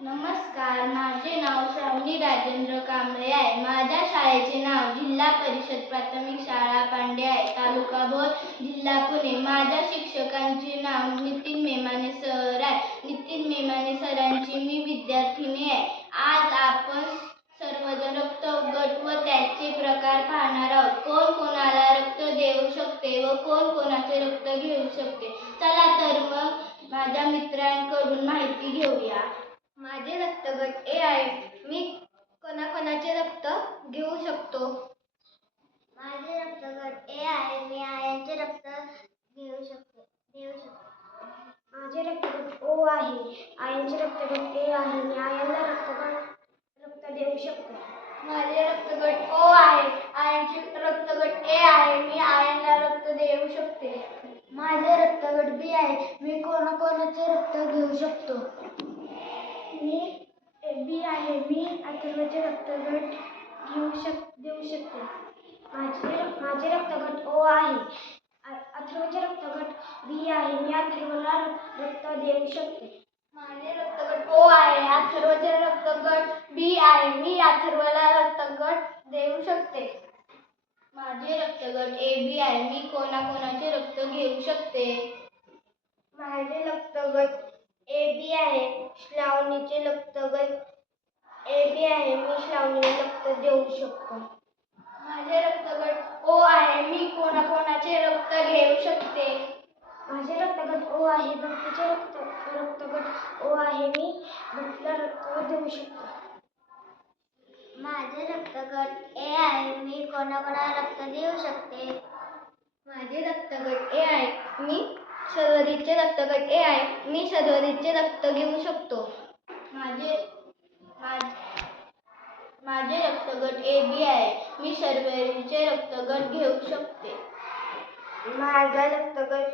नमस्कार, माझे नाव श्रावणी राजेंद्र कांबळे आहे. माझ्या शाळेचे नाव जिल्हा परिषद प्राथमिक शाळा पांडे आहे, तालुका भोर, जिल्हा पुणे. माझ्या शिक्षकांचे नाव नितीन मेमाने सर आहे. नितीन मेमाने सरांची मी विद्यार्थिनी आहे. आज आपण सर्वजण रक्त गट व त्याचे प्रकार पाहणार आहोत. कोण कोणाला रक्त देऊ शकते व कोण कोणाचे रक्त घेऊ शकते. चला तर मग माझ्या मित्रांकडून माहिती घेऊया. माझे रक्तगट ए आहे. मी कोणाकोणाचे रक्त घेऊ शकतो. माझे रक्तगट ए आहे. मी आयनचे रक्त घेऊ शकतो. माझे रक्तगट ओ आहे. आयनचे रक्तगट ए आहे. मी आयनला रक्त देऊ शकतो. माझे रक्तगट ओ आहे. आयनचे रक्तगट ए आहे. मी आयनला रक्त देऊ शकते. माझे रक्तगट बी आहे. मी कोणाकोणाचे रक्त घेऊ शकतो. मी बी आहे. मी अथर्वचे रक्तगट देऊ शकते. माझे रक्तगट ओ आहे. अथर्वचे रक्तगट बी आहे. मी अथर्वला रक्त देऊ शकते. माझे रक्तगट ओ आहे. अथर्वचे रक्तगट बी आहे. मी अथर्वला रक्तगट देऊ शकते. माझे रक्तगट ए बी आहे. मी कोणाकोणाचे रक्त घेऊ शकते. माझे रक्तगट ए बी आहे. श्रावणीचे रक्तगट ए बी आहे. मी श्रावणीला रक्त देऊ शकतो. माझे रक्तगट ओ आहे. मी कोणाकोणाचे रक्त घेऊ शकते. माझे रक्तगट ओ आहे. भक्तीचे रक्तगट ओ आहे. मी भक्तीला रक्त देऊ शकतो. माझे रक्तगट ए आहे. मी कोणाकोणाला रक्त देऊ शकते. माझे रक्तगट ए आहे. मी शर्वरीचे रक्तगट ए आहे. मी शर्वरीचे रक्त घेऊ शकतो. माझे रक्तगट ए बी आहे. मी शर्वरीचे रक्तगट घेऊ शकते. माझा रक्तगट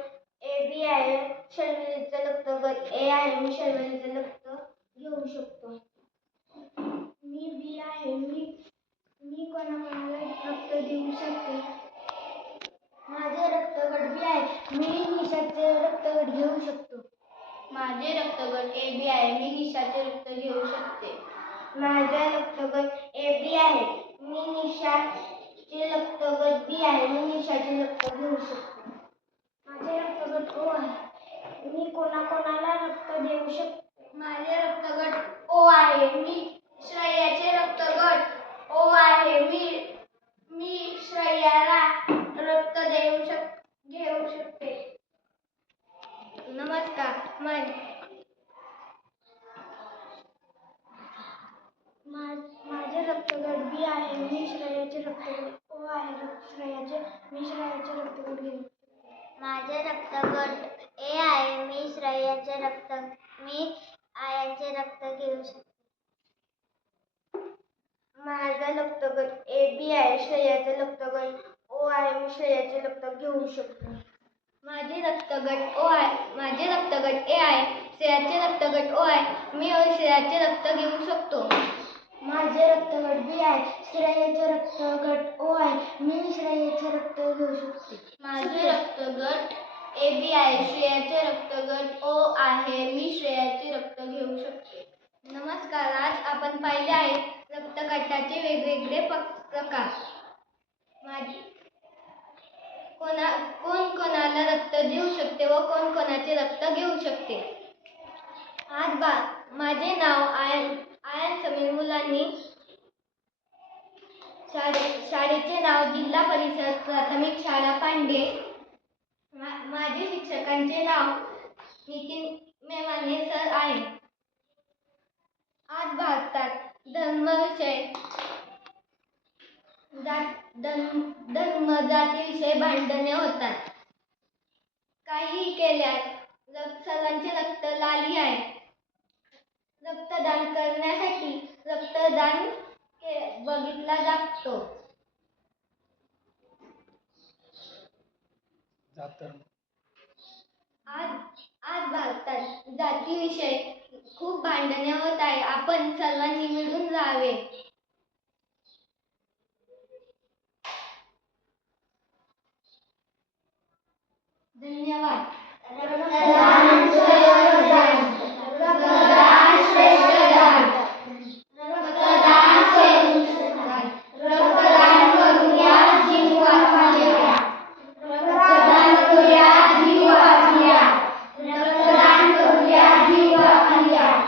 ए बी आहे. शर्वरीचा रक्तगट ए आहे. मी शर्वरीचे रक्त घेऊ शकतो. मी बी आहे. मी कोणाकोणाला रक्त देऊ शकते. माझे रक्तगट बी आहे. मी निशाचे रक्तगट घेऊ शकतो. माझे रक्तगट ए बी आहे. मी निशाचे रक्त घेऊ शकते. माझा रक्तगट ए बी आहे. मी निशाचे रक्तगट बी आहे. मी निशाचे रक्त घेऊ शकतो. माझे रक्तगट ओ आहे. मी कोणाकोणाला रक्त देऊ शकते. माझे रक्तगट ओ आहे. मी श्रेयाचे रक्तगट ओ आहे. मी श्रेयाला रक्त घेऊ शकते. नमस्कार, माझे रक्तगट बी आहे. मी श्रेयाचे रक्तगट ओ आहे. मी श्रेयाचे रक्तगट घेऊ शकते. माझे रक्तगट ए आहे. मी आयनचे रक्त घेऊ शकते. माझा रक्तगट ए बी आहे. श्रेयाचे रक्तगट ओ आहे. मी श्रेयाचे रक्त घेऊ शकतो. माझे रक्तगट ओ आहे. माझे रक्तगट ए आहे. श्रेयाचे रक्तगट ओ आहे. मी श्रेयाचे रक्त घेऊ शकतो. माझे रक्तगट बी आहे. श्रेयाचे रक्तगट ओ आहे. मी श्रेयाचे रक्त घेऊ शकते. माझे रक्तगट ए बी आहे. श्रेयाचे रक्तगट ओ आहे. मी श्रेयाचे रक्त घेऊ शकते. नमस्कार, आज आपण पाहिले आहे रक्तगटाचे वेगवेगळे प्रकार. कोण कोणाला रक्त देऊ शकते व कोण कोणाचे रक्त घेऊ शकते. माझे नाव आयन समीर मुलांनी. शाळेचे नाव जिल्हा परिषद प्राथमिक शाळा पांडे. माझे शिक्षकांचे नाव नितीन मेमाने सर आहे. आज भारतात धर्म जातीविषयी भांडणे होतात. काहीही केल्यास सर्वांचे रक्त लाली आहे. रक्तदान करण्यासाठी रक्तदान बघितला जातो. आज भारतात जातीविषयी खूप भांडणे होत आहे. आपण सर्वांनी मिळून राहावे. धन्यवाद.